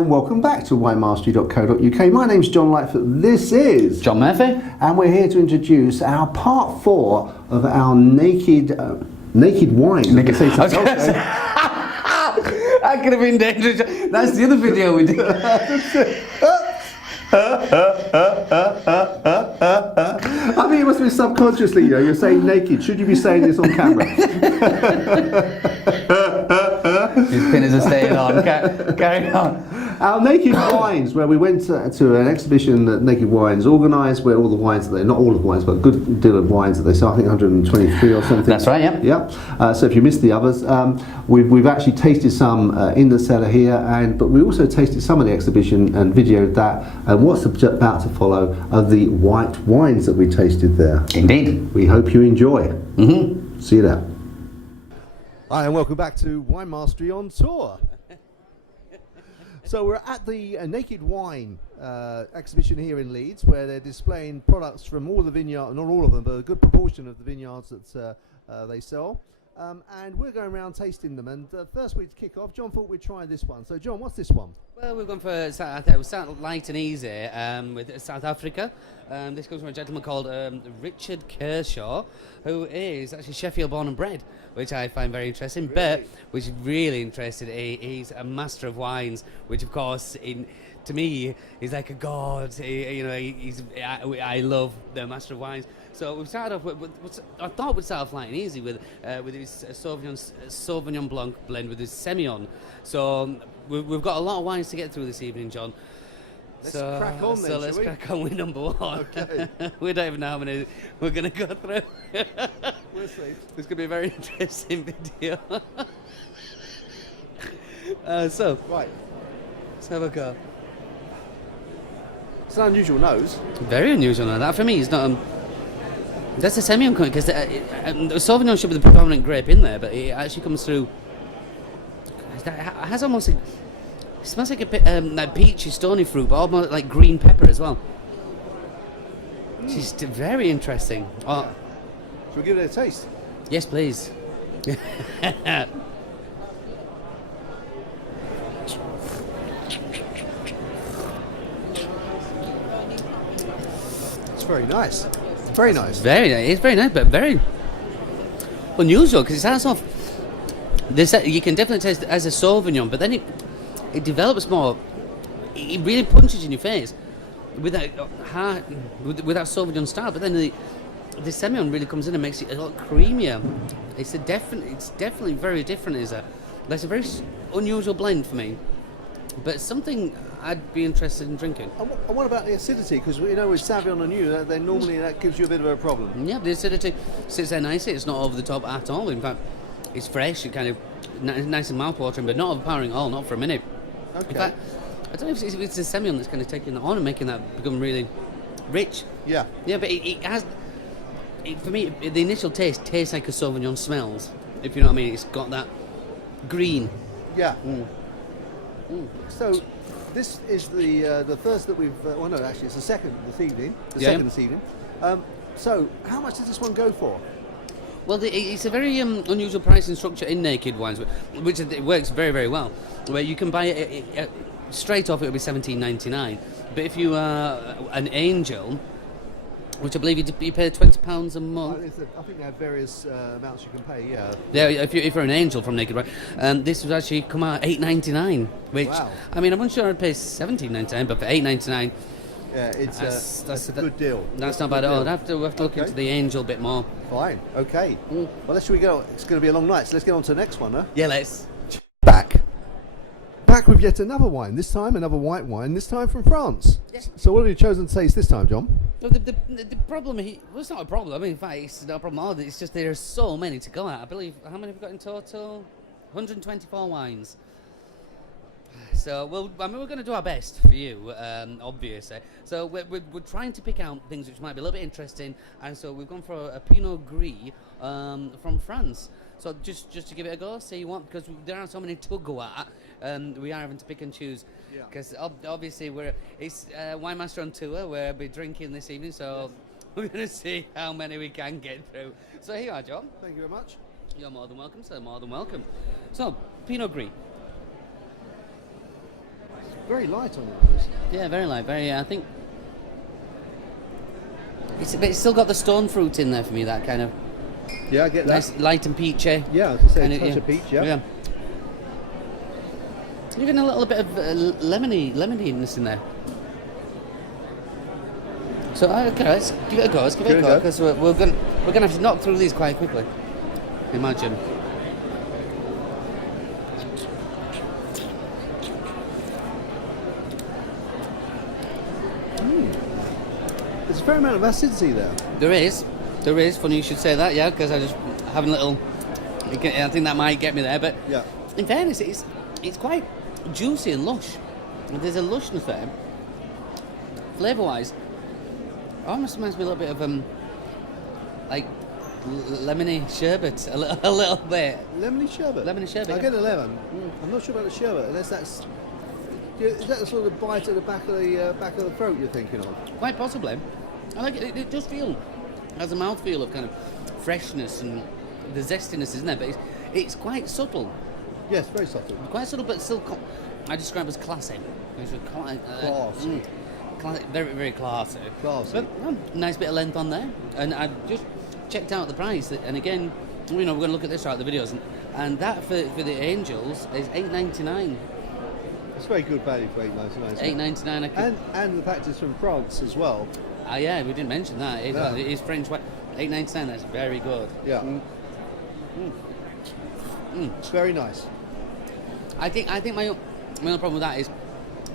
and welcome back to winemastery.co.uk. My name's John Lightfoot, this is John Murphy, and we're here to introduce our part 4 of our Naked Wines. That could have been dangerous. That's the other video we did. I mean, it must be subconsciously, you're saying naked. Should you be saying this on camera? These pinners are staying on. Carry on. Our Naked Wines, where we went to an exhibition that Naked Wines organised, where all the wines that not all of the wines, but a good deal of wines that they sell, I think 123 or something. That's right, yeah. Yeah. So if you missed the others, we've actually tasted some in the cellar here, but we also tasted some of the exhibition and videoed that. And what's about to follow are the white wines that we tasted there. Indeed. We hope you enjoy. Mm-hmm. See you there. Hi, and welcome back to Wine Mastery on Tour. So we're at the Naked Wine exhibition here in Leeds, where they're displaying products from all the vineyards, not all of them, but a good proportion of the vineyards that they sell. And we're going around tasting them. And first we'd kick off, John thought we'd try this one. So John, what's this one? Well, we've gone for light and easy with South Africa. This comes from a gentleman called Richard Kershaw, who is actually Sheffield born and bred, which I find very interesting. Really? But which is really interesting, he's a master of wines, which of course to me is like a god. I love the master of wines. So we started off with I thought we'd start off light and easy with his Sauvignon Blanc blend with his Semillon. So we've got a lot of wines to get through this evening, John. Let's crack on then, let's crack on with number 1. Okay. We don't even know how many we're going to go through. We'll see. It's going to be a very interesting video. Right. Let's have a go. It's an unusual nose. Very unusual now. That for me is not. That's a Semillon coming because the Sauvignon should be the predominant grape in there, but it actually comes through. It has almost it smells like a bit like peachy, stony fruit, but almost like green pepper as well. It's very interesting. Oh, Shall we give it a taste? yes, please. It's very nice. Very nice. It's very nice, but very unusual because it starts off. You can definitely taste it as a Sauvignon, but then it develops more. It really punches in your face with that Sauvignon style. But then the Semillon really comes in and makes it a lot creamier. It's definitely very different. That's a very unusual blend for me, but something I'd be interested in drinking. And what about the acidity? Because we know with Sauvignon and you, that gives you a bit of a problem. Yeah, the acidity sits there nicely. It's not over the top at all. In fact, it's fresh. It kind of nice and mouthwatering, but not overpowering at all. Not for a minute. Okay. In fact, I don't know if it's the Semillon that's kind of taking that on and making that become really rich. Yeah. Yeah, but it has. For me, the initial taste tastes like a Sauvignon smells. If you know what I mean, it's got that green. Yeah. So this is the first that we've. Well, no, actually, it's the second this evening. This evening. So how much does this one go for? Well, it's a very unusual pricing structure in Naked Wines, which it works very, very well. Where you can buy it straight off, it'll be $17.99. But if you are an angel, which I believe you pay £20 a month. I think they have various amounts you can pay. Yeah. Yeah, if you're an angel from Naked Wines, this would actually come out at $8.99. Which wow. I mean, I'm unsure I'd pay $17.99, but for $8.99. Yeah, that's a good deal. That's not bad at all. I'd have to look into the angel a bit more. Fine. Okay. Well, let's go. It's going to be a long night, so let's get on to the next one, huh? Yeah, let's. Back with yet another wine. This time, another white wine. This time from France. Yeah. So, what have you chosen to taste this time, John? Well, the problem it's not a problem. I mean, in fact, it's not a problem at all. It's just there are so many to go at. I believe how many have we got in total? 124 wines. So, we're going to do our best for you, obviously. So, we're trying to pick out things which might be a little bit interesting, and so we've gone for a Pinot Gris from France. So, just to give it a go, see what, because there are so many to go at, we are having to pick and choose. Because obviously it's Wine Master on tour. We'll be drinking this evening, so we're going to see how many we can get through. So here you are, John. Thank you very much. You're more than welcome, sir. More than welcome. So Pinot Gris. very light on the nose. Yeah, very light. Very. I think it's still got the stone fruit in there for me. That kind of Yeah, I get that. nice, light and peachy. Yeah, as I say, Kinda, touch of peach. Yeah. Yeah. You're getting a little bit of lemonade-ness in there. So okay, let's give it a go. Let's give it a go because we're gonna have to knock through these quite quickly. Imagine. There's a fair amount of acidity there. There is. Funny you should say that, yeah, because I just have a little. I think that might get me there, but Yeah. in fairness, it's quite juicy and lush. There's a lushness there. Flavour-wise, almost reminds me a little bit of like lemony sherbet, a little bit. Lemony sherbet. Lemony sherbet. I yeah. get a lemon. I'm not sure about the sherbet, unless that's. Is that the sort of bite at the back of the throat you're thinking of? Quite possibly. I like it. It does feel, has a mouthfeel of kind of freshness and the zestiness, isn't there? But it's quite subtle. Yes, very subtle. Quite subtle, but still, I describe as classy. Classy. Very, very classy. Classy. But nice bit of length on there, and I just checked out the price. And again, we're going to look at this throughout the videos, and that for the Angels is $8.99. It's very good value for $8.99. $8.99. And the fact it's from France as well. Yeah, we didn't mention that. It is French. $8.99. That's very good. Yeah. It's very nice. I think my only problem with that is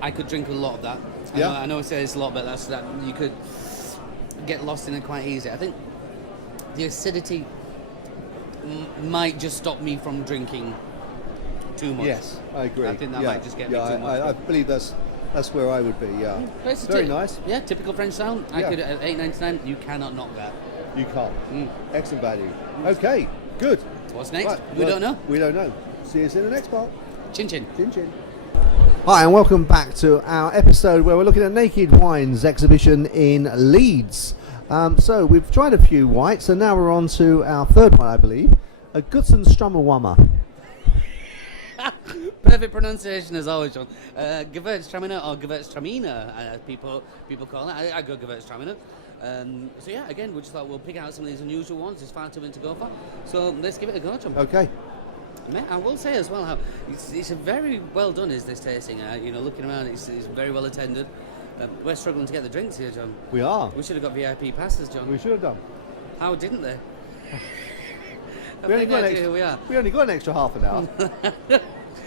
I could drink a lot of that. I know I say it's a lot, but that you could get lost in it quite easy. I think the acidity might just stop me from drinking too much. Yes, I agree. I think that might just get me too much. I believe that's where I would be. Yeah. It's Very nice. Yeah, typical French style. I could at $8.99. You cannot knock that. You can't. Excellent value. Okay, good. What's next? Right, We don't know. We don't know. See us in the next part. Chin chin. Chin chin. Hi, and welcome back to our episode where we're looking at Naked Wines exhibition in Leeds. So we've tried a few whites, and now we're on to our third one, I believe, a Gewürztraminer. Perfect pronunciation as always, John. Gewürztraminer or Gewürztraminer, people call it. I go Gewürztraminer. So yeah, again, we just thought we'll pick out some of these unusual ones. There's far too many to go for. So let's give it a go, John. Okay. I will say as well how it's a very well done is this tasting. Looking around, it's very well attended. We're struggling to get the drinks here, John. We are. We should have got VIP passes, John. We should have done. How didn't they? We only got an extra half an hour.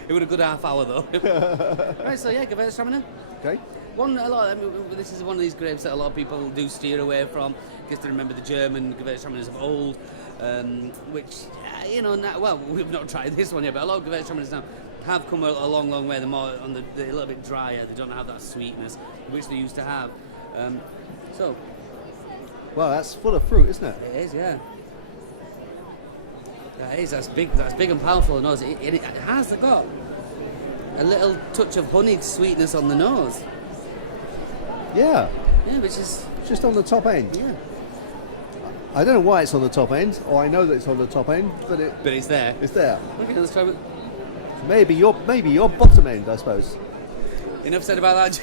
It would have a good half hour though. Right, so yeah, Gewürztraminer. Okay. This is one of these grapes that a lot of people do steer away from because they remember the German Gewürztraminers of old, which we've not tried this one yet, but a lot of Gewürztraminers now have come a long, long way. They're more they're a little bit drier. They don't have that sweetness which they used to have. Well, that's full of fruit, isn't it? It is, yeah. That is. That's big and powerful nose. It has got a little touch of honeyed sweetness on the nose. Yeah. Yeah, which is just on the top end. Yeah. I don't know why it's on the top end, or I know that it's on the top end, but it's there. It's there. Okay, let's try it. Maybe your bottom end, I suppose. Enough said about that.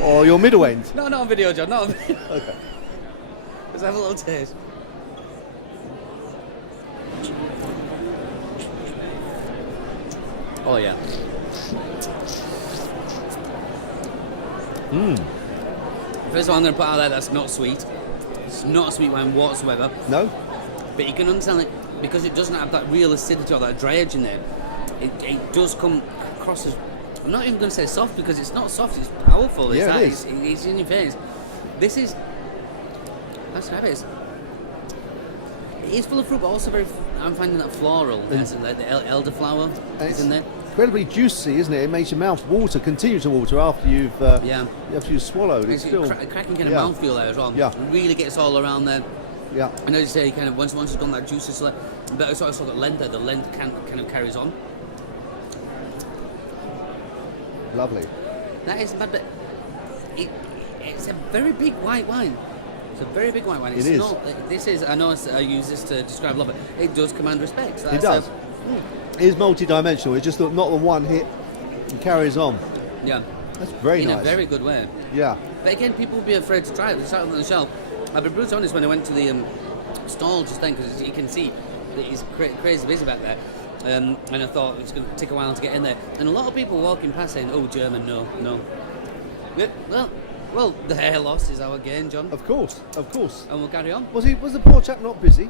Or your middle end. No, not on video, John. Not on video. Okay. Let's have a little taste. Oh yeah. First one I'm going to put out there, that's not sweet. It's not a sweet wine whatsoever. No? But you can understand it because it doesn't have that real acidity or that dry edge in there. It does come across as, I'm not even going to say soft because it's not soft, it's powerful. Yeah, it is. It's in your face. This is, let's have it. It is full of fruit, but also I'm finding that floral. There's like the elderflower is in there. Incredibly juicy, isn't it? It makes your mouth continue to water after you've swallowed. It's still cracking kind of mouthfeel there as well. Yeah. It really gets all around there. Yeah. I know you say kind of once it's gone that juicy, but it's also got length there. The length kind of carries on. Lovely. That isn't bad, but it's a very big white wine. It's a very big white wine. It's it is. Not, this is. I know I use this to describe a lot, but it does command respect. So it does. It is multi-dimensional. It's just not the one hit and carries on. Yeah. That's very nice. In a very good way. Yeah. But again, people would be afraid to try it. They start on the shelf. I'll be brutally honest, when I went to the stall just then, because you can see that he's crazy busy back there. And I thought it's going to take a while to get in there. And a lot of people walking past saying, "Oh, German, no." Well, the hair loss is our gain, John. Of course. And we'll carry on. Was the poor chap not busy?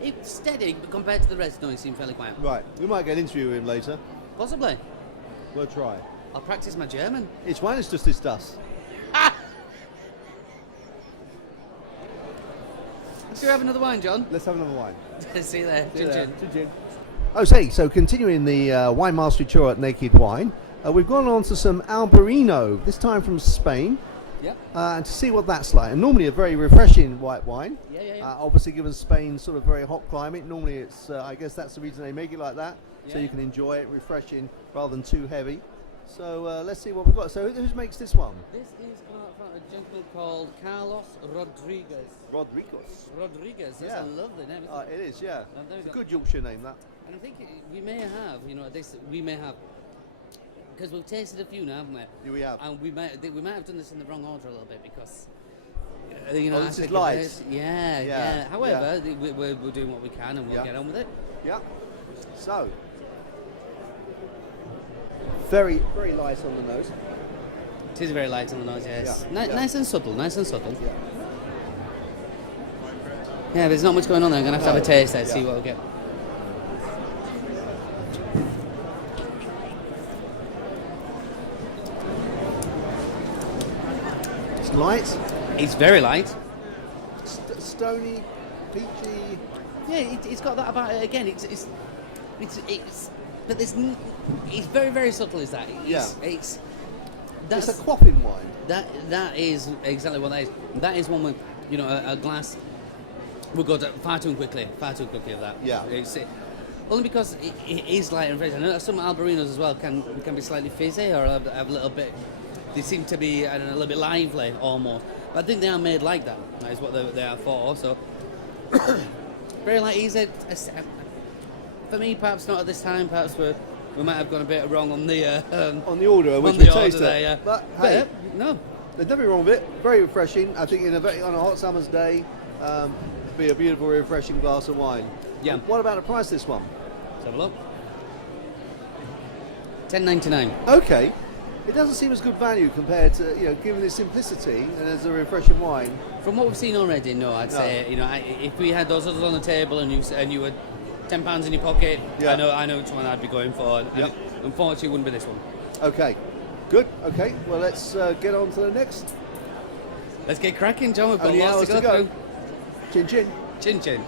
It's steady, but compared to the rest, no, he seemed fairly quiet. Right. We might get an interview with him later. Possibly. We'll try. I'll practice my German. Ich meine, es just das. Should we have another wine, John? Let's have another wine. See you there. See you Chin, there. chin. Chin, chin. So continuing the wine mastery tour at Naked Wine, we've gone on to some Albarino, this time from Spain. Yep. And to see what that's like. And normally a very refreshing white wine. Yeah. Obviously, given Spain's sort of very hot climate, normally it's, I guess that's the reason they make it like that. So you can enjoy it, refreshing rather than too heavy. So let's see what we've got. So who makes this one? This is from a gentleman called Carlos Rodriguez. Rodriguez, that's a lovely name. It is, yeah. It's a good Yorkshire name, that. And I think we may have, because we've tasted a few now, haven't we? Yeah, we have. And we might have done this in the wrong order a little bit because, this is light. Yeah. However, we're doing what we can and we'll get on with it. Yeah. So, very, very light on the nose. It is very light on the nose, yes. Yeah. Nice and subtle. Yeah, there's not much going on there. I'm going to have a taste there, see what we get. It's light. It's very light. Stony, peachy. Yeah, it's got that about it again. But it's very, very subtle. Is that? It's a quaffing wine. That is exactly what that is. That is one with a glass will go far too quickly of that. Yeah. Only because it is light and fresh. I know some Albarinos as well can be slightly fizzy or have a little bit. They seem to be a little bit lively almost. But I think they are made like that. That is what they are for. So very light, easy. For me, perhaps not at this time. Perhaps we might have gone a bit wrong on the order in which we taste it. But hey, no, there's nothing wrong with it. Very refreshing. I think on a hot summer's day, it'd be a beautiful, refreshing glass of wine. Yeah. What about the price? This one? Let's have a look. $10.99. Okay. It doesn't seem as good value compared to given its simplicity and as a refreshing wine. From what we've seen already, no, I'd say if we had those others on the table and you were £10 in your pocket, I know which one I'd be going for. And unfortunately, it wouldn't be this one. Okay, good. Okay, well let's get on to the next. Let's get cracking, John. We've got Only lots hours to go through. Chin chin. Chin chin.